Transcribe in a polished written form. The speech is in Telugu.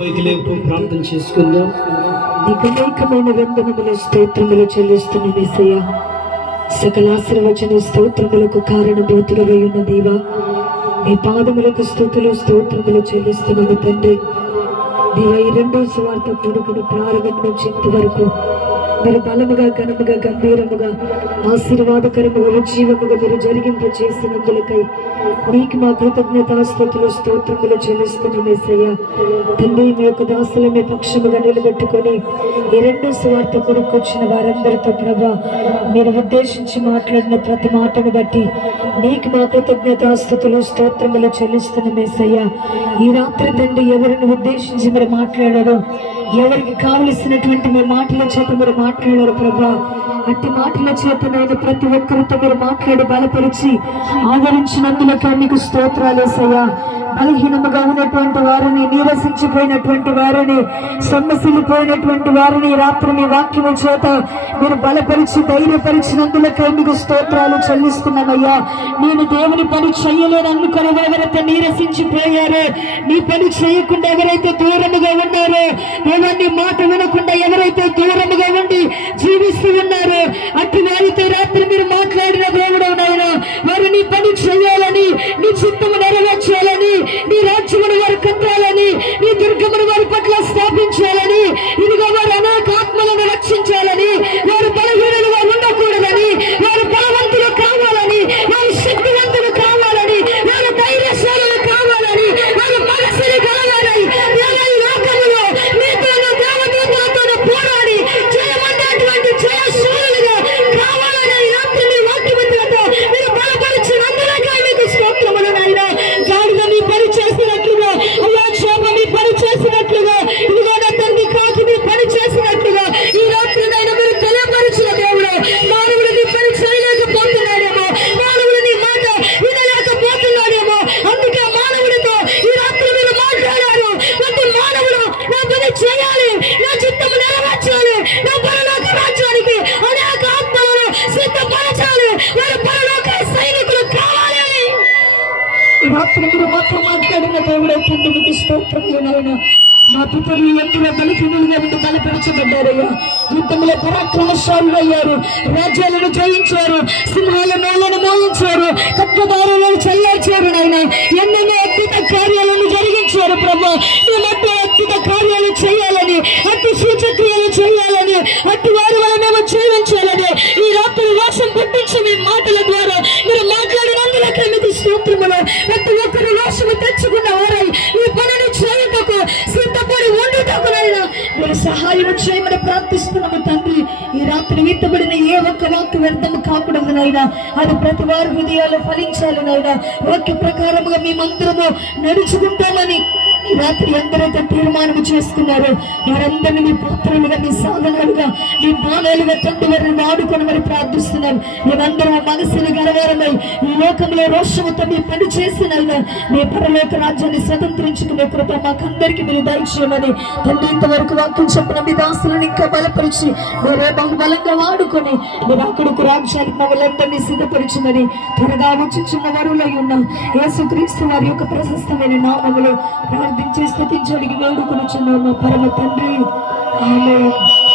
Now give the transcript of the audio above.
ప్రార్థన చేసుకుందాం. నీకు అనేకమైన వందనములు స్తోత్రములు చెల్లిస్తున్న యేసయ్య, సకల ఆశీర్వచన స్తోత్రములకు కారణభూతుడవై ఉన్న దేవా, నీ పాదములకు స్తుతులు స్తోత్రములు చెల్లిస్తున్నాము తండ్రి. దేవా, ఈ రెండో సువార్త కొడుకును ప్రారంభం నుంచి ఇంతవరకు మీరు బలముగా, ఘనముగా, గంభీరముగా, ఆశీర్వాదకరముగా, ఉజ్జీవముగా మీరు జరిగింప చేసినందులకై నీకు మా కృతజ్ఞతాస్తుతులు స్తోత్రములు చెల్లిస్తున్నాం యేసయ్య. తండ్రి, మీ యొక్క దాసుల మీ పక్షముగా నిలబెట్టుకొని ఈ రెండో సువార్త కొడుకు వచ్చిన వారందరితో ప్రభా మీరు ఉద్దేశించి మాట్లాడిన ప్రతి మాటను బట్టి నీకు మా కృతజ్ఞతాస్తుతులు స్తోత్రములు చెల్లిస్తున్నాం యేసయ్య. ఈ రాత్రి తండ్రి ఎవరిని ఉద్దేశించి మీరు మాట్లాడారో, ఎవరికి కావలసినటువంటి మీ మాటల చేత మీరు మాట్లాడారు ప్రభా, అట్టి మాటల చేత నేను ప్రతి ఒక్కరితో మీరు మాట్లాడి బలపరిచి ఆదరించినందులకే మీకు స్తోత్రాలు యేసయ్యా. బలహీనముగా ఉన్నటువంటి వారిని, నీరసించిపోయినటువంటి వారిని, సొమ్మసిల్లిపోయినటువంటి వారిని రాత్రి మీ వాక్యము చేత మీరు బలపరిచి ధైర్యపరిచినందులకే మీకు స్తోత్రాలు చెల్లిస్తున్నానయ్యా. నేను దేవుని పని చెయ్యలేను అనుకుని ఎవరైతే నీరసించిపోయారో, నీ పని చేయకుండా ఎవరైతే దూరముగా ఉన్నారో, ఎవరిని మాట వినకుండా ఎవరైతే దూరముగా ఉండి జీవిస్తూ ఉన్నారో, అట్టి వారితో రాత్రి మీరు మాట్లాడిన దేవుడు నాయన, వారు నీ పని చేయాలని, నీ చిత్తము నెరవేర్చాలని, నీ రాజ్యమును వారు కట్టాలని, నీ దుర్గమును వారి పట్ల స్థాపించాలని, ఇదిగో వారు అనేక ఆత్మలను రక్షించాలని, వారు బలహీనులుగా ఉండకూడదని, వారు బలవంతులు కావాలని, వారు శక్తివంతులు కావాలని, వారు ధైర్యశాలులు కావాలని, వారు మనసులు కావాలని, ఈ లోకములో మీతోనూ దేవదూతలతోనూ పోరాడి జయమంటేటువంటి జయశాలులుగా కావాలని రాత్రి మీ వాక్యములతో మీరు బలపరిచినందులకే మీకు స్తోత్రములు నాయనా. గాడిద నీ పని చేసినట్లుగా, అయ్యా చేప నీ పని చేసినట్లుగా, ఇదిగో నా తండ్రి కాకి నీ పని చేసినట్లుగా ఈ రాత్రి నాయన మీరు తెలియపరిచిన దేవుడు. మానవుడు నీ పని చేయలేకపోతున్నాడేమో, మానవుడు నీ మాట వినలేకపోతున్నాడేమో, అందుకే మానవుడితో ఈ రాత్రి మీరు మాట్లాడారు. ప్రతి మానవుడు నా పని చేయాలి, నా చిత్తము నెరవేర్చాలి, నా పరలోక రాజ్యానికి అనేక ఆత్మలను సిద్ధపరచాలి, వారి పరలోక సైనికులు కావాలి అని ఈ రాత్రి మీరు మాత్రం మాట్లాడిన దేవుడు తండ్రి మీకు స్తోత్రములు నాయన. మా పితరులు ఎంతో బలహీనులుగా ఉండి బలపరచబడ్డారయ్యా. యుద్ధంలో పరాక్రమశాలులు అయ్యారు, రాజ్యాలను జయించారు, సింహాల నోళ్లను మోయించారు, కత్వదారులను చల్లార్చారు నాయన. ఎన్నెన్నో అద్భుత కార్యాలను జరిగించారు ప్రభా. మేమంటే అద్భుత కార్యాలు చేయాలని, అట్టి సూచక్రియలు చేయాలని, అట్టి వారి వల్ల మేము జీవించాలని ఈ రాత్రి రోషం పుట్టించి మీ మాటల ద్వారా మీరు మాట్లాడినందులకే మీకు స్తోత్రములు. ప్రతి ఒక్కరు రోషము తెచ్చుకున్న వారై ఈ పనిని చేయుటకు సిద్ధపడి ఉండుటకునైనా మీరు సహాయం చేయమని ప్రార్థిస్తున్నాము తండ్రి. ఈ రాత్రి విత్తబడిన ఏ ఒక్క వాక్కు వ్యర్థము కాకూడదునైనా, అది ప్రతి వారి హృదయాలు ఫలించాలనైనా, వాక్య ప్రకారముగా మేమందరము నడుచుకుంటామని ఈ రాత్రి ఎందరైతే తీర్మానం చేసుకున్నారో వారందరినీ మీ పాత్రలుగా, మీ సాధనాలుగా, మీ బాణాలుగా తండ్రి వారిని వాడుకొని మరి ప్రార్థిస్తున్నారు. మేమందరూ మనసుని గలవారమై ఈ లోకంలో రోషముతో మీ పని చేసినైనా మీ పరలోక రాజ్యాన్ని స్వతంత్రించుకునే కృప మాకందరికీ మీరు దయచేయమని తండ్రి ఇంతవరకు వాక్యం చెప్పిన మీ దాసులను ఇంకా బలపరిచి మీరే బహుబలంగా వాడుకొని మీరు అక్కడికి రాజ్యానికి మమ్మల్ని సిద్ధపరిచమని త్వరగా వచ్చిన వరువులై ఉన్నాం యేసుక్రీస్తు వారి యొక్క ప్రశస్తమైన నామములో ప్రార్థించి స్తుతించి అడిగి వేడుకొనుచున్నాము పరమ తండ్రి. ఆమేన్.